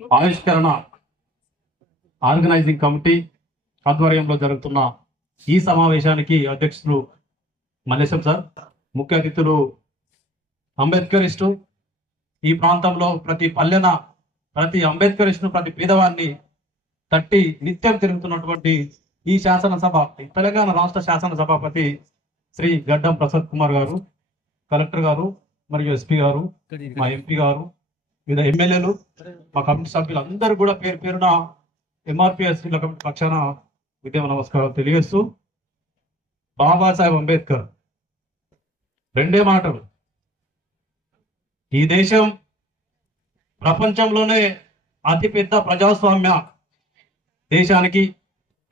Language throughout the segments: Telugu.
ఆవిష్కరణ ఆర్గనైజింగ్ కమిటీ ఆధ్వర్యంలో జరుగుతున్న ఈ సమావేశానికి అధ్యక్షులు మల్లేశం సార్, ముఖ్య అతిథులు అంబేద్కరిస్టు, ఈ ప్రాంతంలో ప్రతి పల్లెన ప్రతి అంబేద్కరిస్టును ప్రతి పేదవాన్ని తట్టి నిత్యం తిరుగుతున్నటువంటి ఈ శాసనసభ తెలంగాణ రాష్ట్ర శాసనసభాపతి శ్రీ గడ్డం ప్రసాద్ కుమార్ గారు, కలెక్టర్ గారు మరియు ఎస్పీ గారు, మా ఎంపీ గారు, వివిధ ఎమ్మెల్యేలు, మా కమిటీ సభ్యులు అందరూ కూడా పేరు పేరున ఎంఆర్పిఎస్ కమిటీ పక్షాన విద్యా నమస్కారాలు తెలియజేస్తూ, బాబాసాహెబ్ అంబేద్కర్ రెండే మాటలు, ఈ దేశం ప్రపంచంలోనే అతిపెద్ద ప్రజాస్వామ్య దేశానికి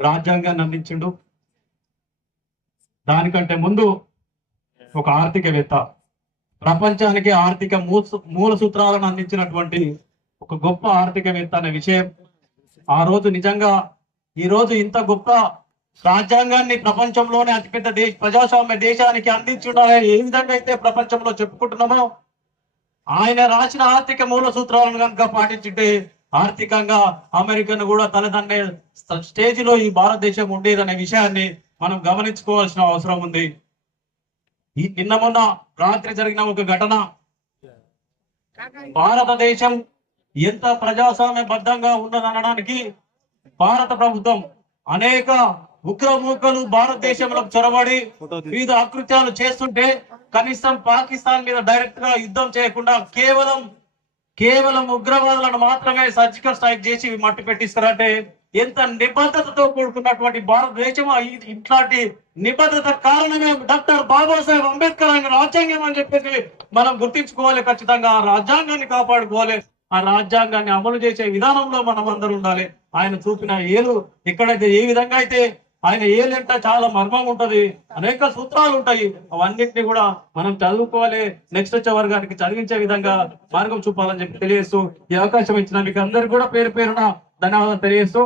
రాజ్యాంగాన్ని అందించిండు. దానికంటే ముందు ఒక ఆర్థికవేత్త, ప్రపంచానికి ఆర్థిక మూల సూత్రాలను అందించినటువంటి ఒక గొప్ప ఆర్థికవేత్త అనే విషయం ఆ రోజు నిజంగా ఈ రోజు ఇంత గొప్ప రాజ్యాంగాన్ని ప్రపంచంలోనే అతిపెద్ద ప్రజాస్వామ్య దేశానికి అందించుండాలని ఏ విధంగా అయితే ప్రపంచంలో చెప్పుకుంటున్నామో, ఆయన రాసిన ఆర్థిక మూల సూత్రాలను కనుక పాటించుంటే ఆర్థికంగా అమెరికాను కూడా తలదన్నే స్టేజిలో ఈ భారతదేశం ఉండేదనే విషయాన్ని మనం గమనించుకోవాల్సిన అవసరం ఉంది. ఈ నిన్న మొన్న రాత్రి జరిగిన ఒక ఘటన భారతదేశం ఎంత ప్రజాస్వామ్యబద్ధంగా ఉన్నదనడానికి భారత ప్రభుత్వం అనేక ఉగ్రమూకలు భారతదేశంలో చొరబడి వివిధ అకృత్యాలు చేస్తుంటే కనీసం పాకిస్తాన్ మీద డైరెక్ట్ గా యుద్ధం చేయకుండా కేవలం ఉగ్రవాదులను మాత్రమే సర్జికల్ స్ట్రైక్ చేసి మట్టి పెట్టిస్తారంటే ఎంత నిబద్ధతతో కూడుకున్నటువంటి భారతదేశం. ఇట్లాంటి నిబద్ధత కారణమే డాక్టర్ బాబాసాహెబ్ అంబేద్కర్ ఆయన రాజ్యాంగం అని చెప్పేసి మనం గుర్తించుకోవాలి. ఖచ్చితంగా ఆ రాజ్యాంగాన్ని కాపాడుకోవాలి. ఆ రాజ్యాంగాన్ని అమలు చేసే విధానంలో మనం అందరూ ఉండాలి. ఆయన చూపిన ఏలు ఎక్కడైతే ఏ విధంగా అయితే ఆయన ఏలంటే చాలా మర్మం ఉంటది, అనేక సూత్రాలు ఉంటాయి. అవన్నింటినీ కూడా మనం చదువుకోవాలి. నెక్స్ట్ వచ్చే వర్గానికి చదివించే విధంగా మార్గం చూపాలని చెప్పి తెలియజేస్తూ ఈ అవకాశం ఇచ్చిన మీకు అందరికీ కూడా పేరు పేరున ధన్యవాదాలు తెలియజేస్తూ